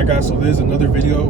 Alright guys, so this is another video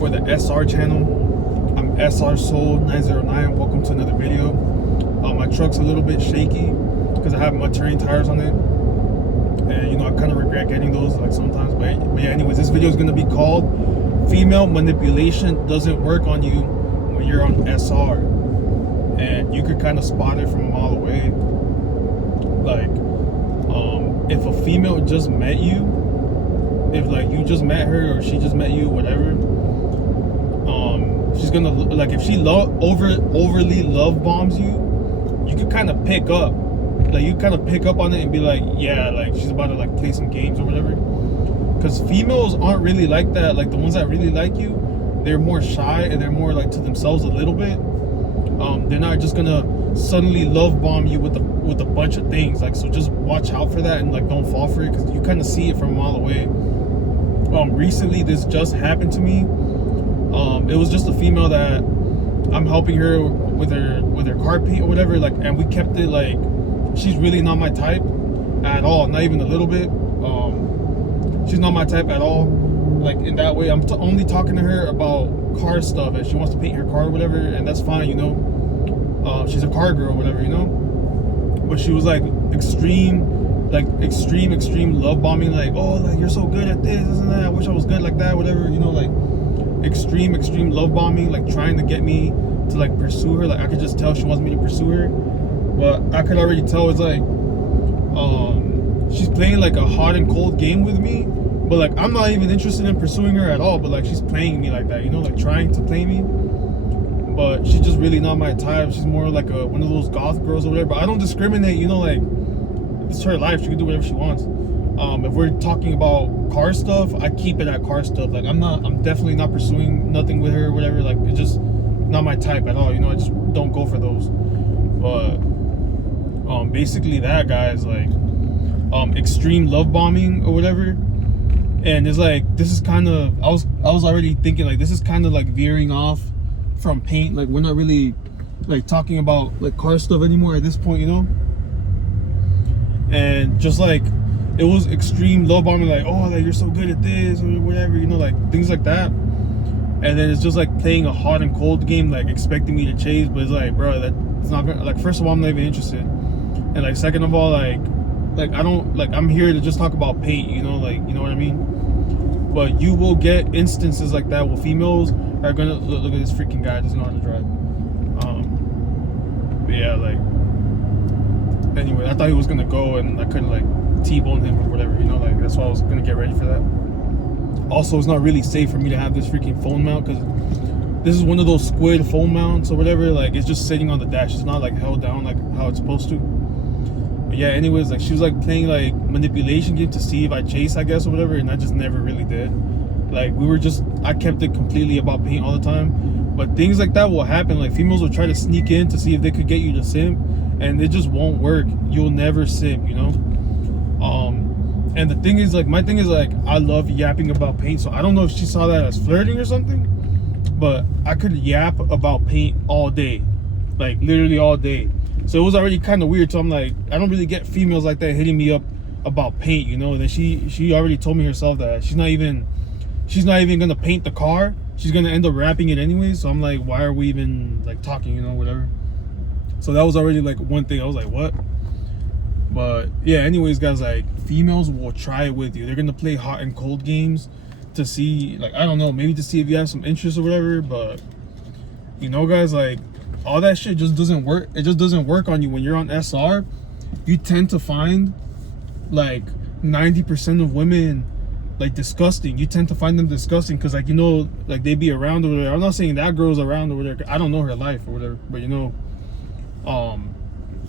for the SR channel. I'm SR Soul 909. Welcome to another video. My truck's a little bit shaky because I have mud terrain tires on it, and you know I kind of regret getting those like sometimes. But yeah, anyways, this video is gonna be called "Female Manipulation Doesn't Work on You When You're on SR," and you could kind of spot it from a mile away. Like, if a female just met you. If like you just met her or she just met you, whatever, she's gonna, like, if she overly love bombs you, you could kind of pick up, like you kind of pick up on it and be like, yeah, like she's about to like play some games or whatever. Because females aren't really like that. Like the ones that really like you, they're more shy and they're more like to themselves a little bit. They're not just gonna suddenly love bomb you with a bunch of things. Like, so just watch out for that and like don't fall for it, because you kind of see it from a mile away. Recently this just happened to me. It was just a female that I'm helping her with her car paint or whatever, like, and we kept it like she's really not my type at all, not even a little bit. She's not my type at all, like in that way. I'm only talking to her about car stuff, and she wants to paint her car or whatever, and that's fine, you know. She's a car girl or whatever, you know. But she was like extreme love bombing, like, oh, like you're so good at this and that, I wish I was good like that, whatever, you know, like extreme love bombing, like trying to get me to like pursue her. Like I could just tell she wants me to pursue her, but I could already tell it's like she's playing like a hot and cold game with me, but like I'm not even interested in pursuing her at all, but like she's playing me like that, you know, like trying to play me. But she's just really not my type. She's more like one of those goth girls or whatever. But I don't discriminate, you know, like it's her life, she can do whatever she wants. If we're talking about car stuff, I keep it at car stuff. Like I'm definitely not pursuing nothing with her or whatever. Like it's just not my type at all, you know. I just don't go for those. But basically that, guys, like extreme love bombing or whatever. And it's like, this is kind of, I was already thinking like this is kind of like veering off from paint. Like we're not really like talking about like car stuff anymore at this point, you know. And just like it was extreme love bombing, like, oh, like you're so good at this or whatever, you know, like things like that. And then it's just like playing a hot and cold game, like expecting me to chase. But it's like, bro, that's not gonna, like, first of all, I'm not even interested, and like second of all, like I don't, like, I'm here to just talk about paint, you know, like, you know what I mean. But you will get instances like that where females are gonna look at this freaking guy doesn't know how to drive. But yeah, like, anyway, I thought he was gonna go and I couldn't like T-bone him or whatever, you know, like that's why I was gonna get ready for that. Also, it's not really safe for me to have this freaking phone mount, because this is one of those squid phone mounts or whatever. Like it's just sitting on the dash, it's not like held down like how it's supposed to. But yeah, anyways, like she was like playing like manipulation game to see if I chase, I guess, or whatever, and I just never really did. Like I kept it completely about paint all the time. But things like that will happen. Like females will try to sneak in to see if they could get you to simp, and it just won't work. You'll never simp, you know. And the thing is, like, my thing is, like, I love yapping about paint. So I don't know if she saw that as flirting or something, but I could yap about paint all day, like literally all day. So it was already kind of weird. So I'm like, I don't really get females like that hitting me up about paint, you know. And then she already told me herself that she's not even gonna paint the car. She's gonna end up wrapping it anyway. So I'm like, why are we even like talking, you know, whatever. So that was already like one thing. I was like, what? But yeah, anyways, guys, like females will try it with you. They're gonna play hot and cold games to see, like, I don't know, maybe to see if you have some interest or whatever. But you know, guys, like all that shit just doesn't work. It just doesn't work on you when you're on SR. You tend to find like 90% of women like disgusting. You tend to find them disgusting because, like, you know, like they be around or whatever. I'm not saying that girl's around or whatever. I don't know her life or whatever, but you know,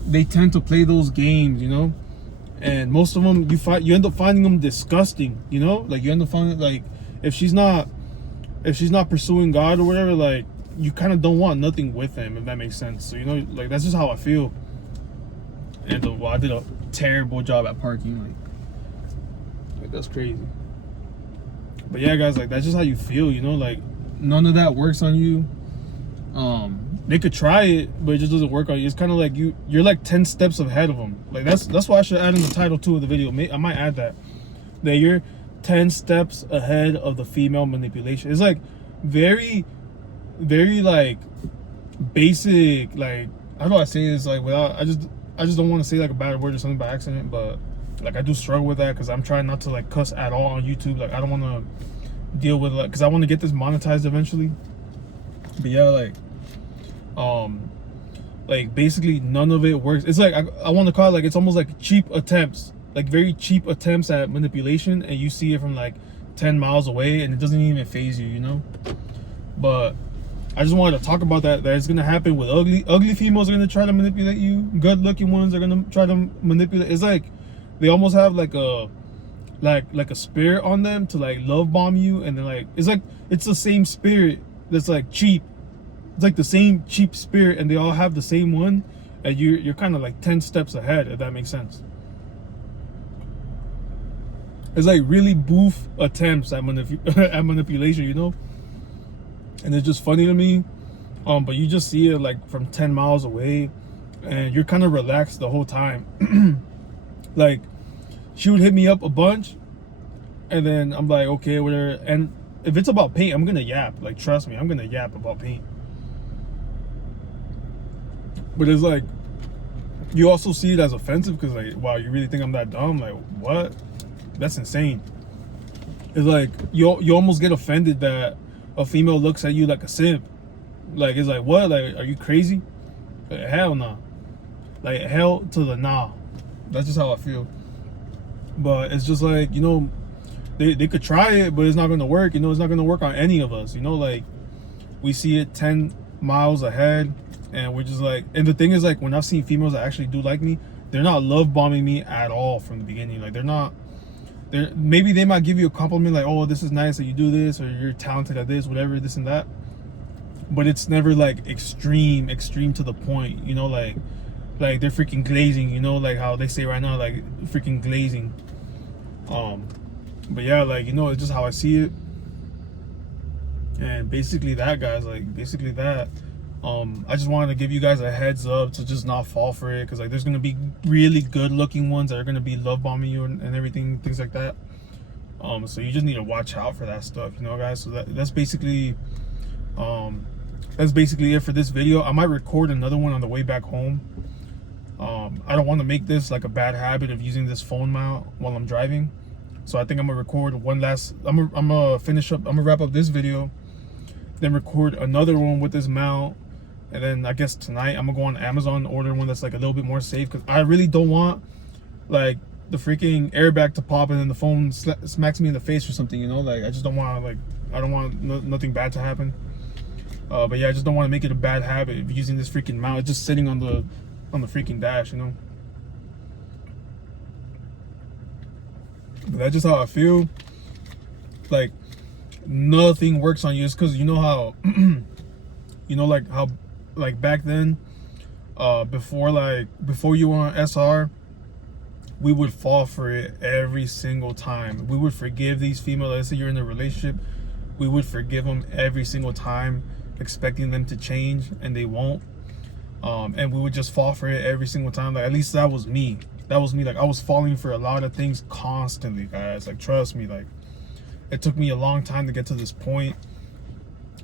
they tend to play those games, you know. And most of them, you end up finding them disgusting, you know. Like you end up finding, like, if she's not pursuing God or whatever, like you kind of don't want nothing with him, if that makes sense. So, you know, like that's just how I feel. And well, I did a terrible job at parking, like that's crazy. But yeah, guys, like that's just how you feel, you know. Like none of that works on you. They could try it, but it just doesn't work on you. It's kind of like you're like 10 steps ahead of them. Like that's why I should add in the title too of the video. I might add that you're 10 steps ahead of the female manipulation. It's like very, very like basic, like, how do I say this, like, without, I just don't want to say like a bad word or something by accident, but like I do struggle with that because I'm trying not to like cuss at all on YouTube. Like I don't want to deal with, like, because I want to get this monetized eventually. But yeah, like basically none of it works. It's like I want to call it, like, it's almost like cheap attempts, like very cheap attempts at manipulation, and you see it from like 10 miles away and it doesn't even phase you, you know. But I just wanted to talk about that it's gonna happen with ugly females are gonna try to manipulate you. Good looking ones are gonna try to manipulate. It's like they almost have like a spirit on them to like love bomb you, and then like it's the same spirit that's like cheap. It's like the same cheap spirit, and they all have the same one, and you're kind of like 10 steps ahead, if that makes sense. It's like really boof attempts at manipulation, you know. And it's just funny to me, but you just see it like from 10 miles away, and you're kind of relaxed the whole time. Like she would hit me up a bunch, and then I'm like, okay, whatever. And if it's about paint, I'm gonna yap. Like, trust me, I'm gonna yap about paint. But it's like, you also see it as offensive because, like, wow, you really think I'm that dumb? Like, what? That's insane. It's like you almost get offended that a female looks at you like a simp. Like, it's like, what? Like, are you crazy? Like, hell no. Like, hell to the nah. That's just how I feel. But it's just like, you know, they could try it, but it's not gonna work. You know, it's not gonna work on any of us. You know, like, we see it 10 miles ahead, and we're just like, and the thing is, like, when I've seen females that actually do like me, they're not love bombing me at all from the beginning. Like, maybe they might give you a compliment, like, oh, this is nice that you do this, or you're talented at this, whatever, this and that. But it's never like extreme to the point, you know, like they're freaking glazing, you know, like how they say right now, like freaking glazing. But yeah, like, you know, it's just how I see it. And basically that, guys, like basically that. I just wanted to give you guys a heads up to just not fall for it, because like there's gonna be really good looking ones that are gonna be love bombing you and everything, things like that. So you just need to watch out for that stuff, you know, guys. So that's basically it for this video. I might record another one on the way back home. I don't want to make this like a bad habit of using this phone mount while I'm driving, so I think I'm gonna record one last. I'm gonna wrap up this video, then record another one with this mount. And then I guess tonight I'm gonna go on Amazon and order one that's like a little bit more safe, because I really don't want like the freaking airbag to pop and then the phone smacks me in the face or something, you know. Like, I just don't want, like, I don't want nothing bad to happen. But yeah, I just don't want to make it a bad habit of using this freaking mount. It's just sitting on the freaking dash, you know. But that's just how I feel. Like, nothing works on you. It's because, you know how you know, like how, like, back then, before you were on SR, we would fall for it every single time. We would forgive these females. Let's say you're in a relationship, we would forgive them every single time, expecting them to change, and they won't. And we would just fall for it every single time. Like, at least that was me. Like, I was falling for a lot of things constantly, guys. Like, trust me, like, it took me a long time to get to this point.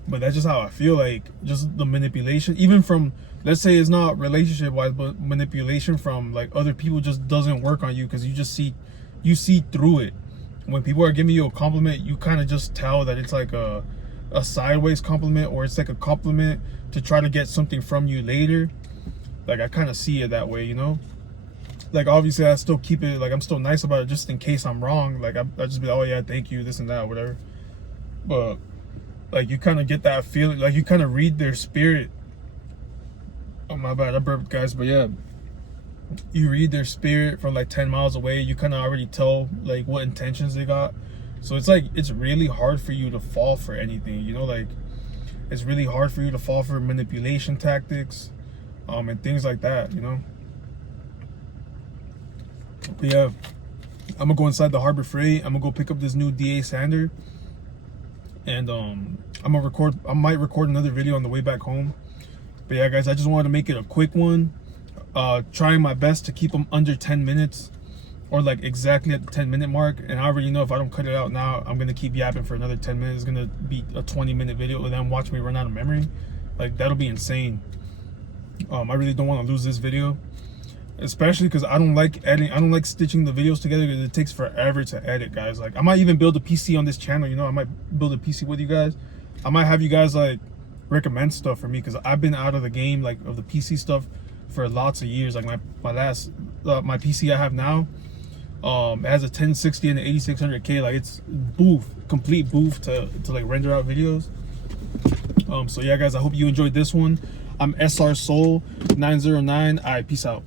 But that's just how I feel. Like, just the manipulation, even from, let's say it's not relationship wise, but manipulation from like other people just doesn't work on you, because you see through it. When people are giving you a compliment, you kind of just tell that it's like a sideways compliment, or it's like a compliment to try to get something from you later. Like, I kind of see it that way, you know. Like, obviously I still keep it, like, I'm still nice about it just in case I'm wrong. Like, I just be like, oh yeah, thank you, this and that, whatever. But like, you kind of get that feeling, like you kind of read their spirit. Oh, my bad, I burped, guys. But yeah, you read their spirit from like 10 miles away. You kind of already tell like what intentions they got. So it's like, it's really hard for you to fall for anything, you know. Like, it's really hard for you to fall for manipulation tactics, and things like that, you know. But yeah, I'm gonna go inside the Harbor Freight. I'm gonna go pick up this new DA sander, and I might record another video on the way back home. But yeah, guys, I just wanted to make it a quick one, trying my best to keep them under 10 minutes. or like exactly at the 10-minute mark, and I already know if I don't cut it out now, I'm gonna keep yapping for another 10 minutes. It's gonna be a 20-minute video, and then watch me run out of memory. Like, that'll be insane. I really don't want to lose this video, especially because I don't like editing. I don't like stitching the videos together because it takes forever to edit, guys. Like, I might even build a PC on this channel. You know, I might build a PC with you guys. I might have you guys like recommend stuff for me, because I've been out of the game, like, of the PC stuff for lots of years. Like, my last my PC I have now, it has a 1060 and an 8600K. Like, it's complete booth to like render out videos. So yeah, guys, I hope you enjoyed this one. I'm SR Soul 909. All right, peace out.